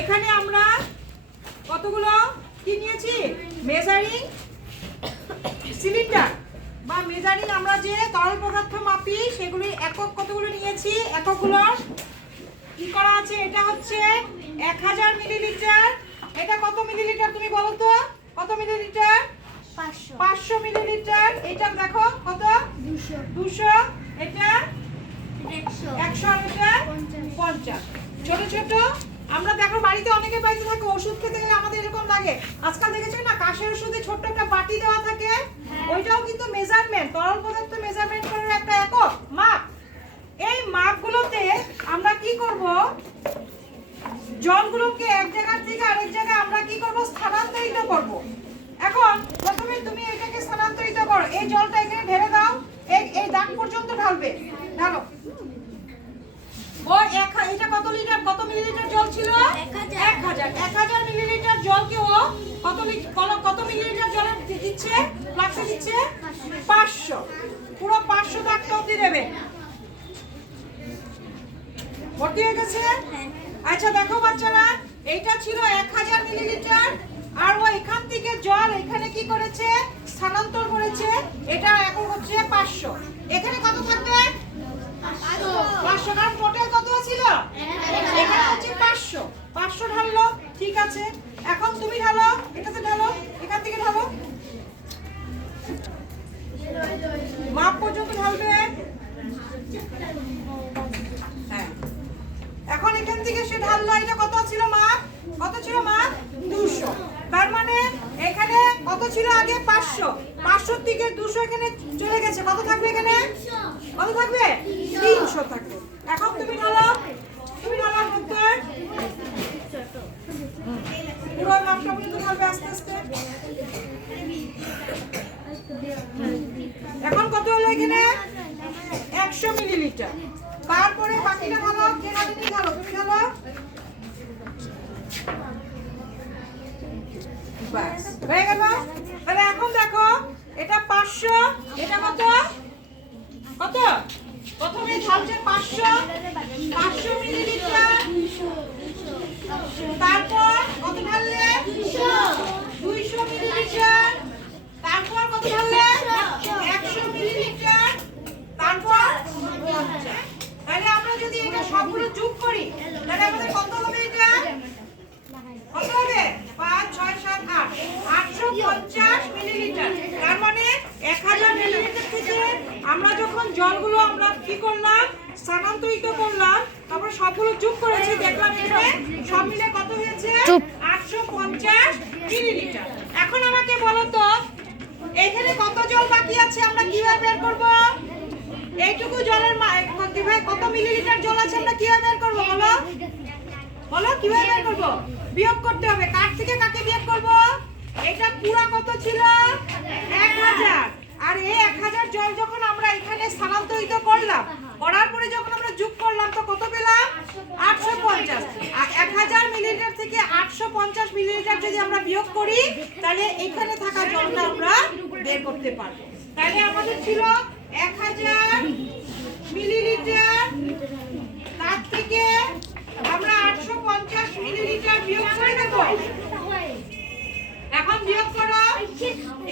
এখানে আমরা কতগুলো কি নিয়েছি, মেজারিং সিলিন্ডার বা মেজারিং আমরা যে তরল পদার্থ মাপি সেগুলি একক কতগুলো নিয়েছি, এককগুলো কি করা আছে। এটা হচ্ছে 1000 মিলিলিটার। এটা কত মিলিলিটার তুমি বলো তো, কত মিলিলিটার? 500 মিলিলিটার। এটা দেখো কত, 200। এটা 100, এটা 50। ছোট ছোট আমরা দেখো বাড়িতে অনেকে বাড়িতে থাকে, ওষুধ খেতে গেলে আমাদের এরকম লাগে। আজকাল দেখেছো না কাশের ওষুধে ছোট্ট একটা বাটি দেওয়া থাকে, ওইটাও কিন্তু মেজারমেন্ট, তরল পদার্থ মেজারমেন্ট করার একটা একক মাপ। এই মাপগুলোতে আমরা কি করব, জলগুলোকে এক জায়গা থেকে আরেক জায়গায় আমরা কি করব, স্থানান্তরিত করব। এখন প্রথমে তুমি এটাকে স্থানান্তরিত করো, এই জলটা এখানে ঢেলে দাও, এই দাগ পর্যন্ত ঢালবে, ঢালো। ও এটা কত লিটার, কত মিলিলিটার জল ছিল? 1000 মিলিলিটার জলকে ও কত মিলিলিটার জলে দিচ্ছে, ফ্লাক্সে দিচ্ছে 500। পুরো 500 দাগটা অবধি দেবে। ভর্তি হয়ে গেছে? আচ্ছা দেখো বাচ্চারা, এইটা ছিল 1000 মিলিলিটার, আর ও এখান থেকে জল এখানে কি করেছে, স্থানান্তর করেছে। এটা এখন হচ্ছে 500। এখানে কত থাকবে? 500। কারণ টোটাল কত ছিল? এখানে হচ্ছে 500 ঢাললো, ঠিক আছে। এখন তুমি ঢালো, এটাতে ঢালো, এখান থেকে ঢালো, মাপ পর্যন্ত ঢালবে। হ্যাঁ, এখন এখান থেকে সে ঢাললো। এটা কত ছিল মাপ, কত ছিল মাপ? 200। তার মানে এখানে কত ছিল আগে? 500 থেকে 200 এখানে চলে গেছে। কত থাকবে এখানে? কত থাকবে? 300 থাকবে। এখন তুমি ঢালো, তুমি ঢালো উত্তর, পুরো মাপটা পর্যন্ত ঢালবে আস্তে আস্তে। এখন কত হলো এখানে? 100 মিলিলিটার। তারপরে বাকিটা ঢালো, কে ঢালেনি? ঢালো, তুমি ঢালো। বাস হয়ে গেল। তাহলে এখন দেখো, এটা 500, এটা কত, কত? প্রথমে ঢালছে 500 মিলিলিটার। তারপর কত ঢাললে? 200 মিলিলিটার। তারপর কত ঢাললে? 100 মিলিলিটার। তারপর 50। তাহলে আমরা যদি এটা সবগুলো যোগ করি তাহলে আমাদের কত হবে? এটা কত হবে? 5, 6, 7, 8, 850 মিলিলিটার। তার মানে 1000 মিলিলিটার থেকে আমরা যখন জলগুলো আমরা কি করলাম, স্থানান্তরিত করলাম, তারপর সবগুলো যোগ করেছি, দেখলাম এখানে সব মিলে কত হয়েছে? 850 মিলিলিটার। এখন আমাকে বলো তো, এখানে কত জল বাকি আছে আমরা কিভাবে বের করব? এইটুকু জলের কত মিলিলিটার জল আছে আমরা কিভাবে বের করব? বলো, বলো কিভাবে বের করব? বিয়োগ করতে হবে। কার থেকে কাকে বিয়োগ করব? এটা পুরা কত ছিল? 1000। আর এই 1000 জল যখন আমরা এখানে স্থানান্তরিত করলাম, করার পরে যখন আমরা যোগ করলাম তো কত পেলাম? 850। আর 1000 মিলিলিটার থেকে 850 মিলিলিটার যদি আমরা বিয়োগ করি তাহলে এখানে থাকা জলটা আমরা বের করতে পারবো। তাহলে আমাদের ছিল 1000 মিলিলিটার, তার থেকে আমরা 850 মিলিলিটার বিয়োগ করে দেব। এখন বিয়োগ করো,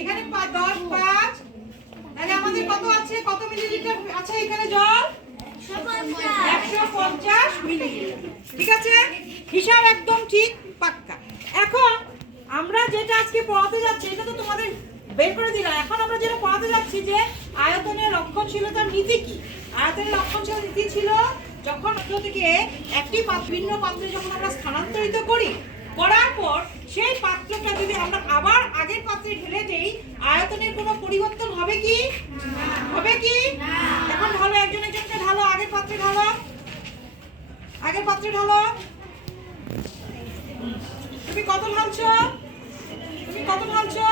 এখানে 10, 5, তাহলে আমাদের কত আছে, কত মিলিলিটার আছে এখানে জল? 150 মিলিলিটার। ঠিক আছে, হিসাব একদম ঠিক পাক্কা। এখন আমরা যেটা আজকে পড়াতে যাচ্ছি এটা তো তোমাদের বের করে দিলাম। এখন আমরা যেটা পড়াতে যাচ্ছি যে আয়তনের রক্ষণশীলতার নীতি কি। আয়তনের রক্ষণশীল নীতি ছিল যখন পাত্র থেকে একটি ভিন্ন পাত্রে যখন আমরা স্থানান্তরিত করি, করার পর সেই পাত্রটা যদি আমরা আবার আগের পাত্রে ঢেলে দেই, আয়তনের কোনো পরিবর্তন হবে কি? হবে কি? এখন ঢালো, একজন একজনকে ঢালো, আগের পাত্রে ঢালো, আগের পাত্রে ঢালো। তুমি কত ঢালছো? তুমি কত ঢালছো?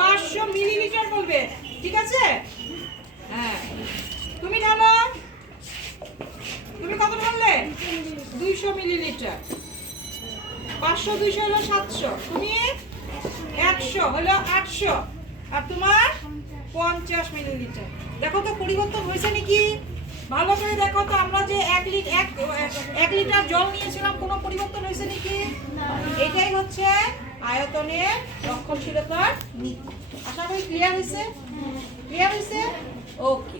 500 মিলিলিটার বলবে, ঠিক আছে? হ্যাঁ, তুমি ঢালো, তুমি কত ঢাললে? 200 মিলিলিটার। 500 200 হলো 700, তুমি 100 হলো 800, আর তোমার 50 মিলিলিটার। দেখো তো পরিবর্তন হয়েছে নাকি? ভালো করে দেখো তো, আমরা যে 1 লিটার জল নিয়েছিলাম কোনো পরিবর্তন হয়েছে নাকি? এটাই হচ্ছে আয়তনের রক্ষণশীলতার নীতি। আশা করি ক্লিয়ার হয়েছে? ক্লিয়ার হয়েছে? ওকে।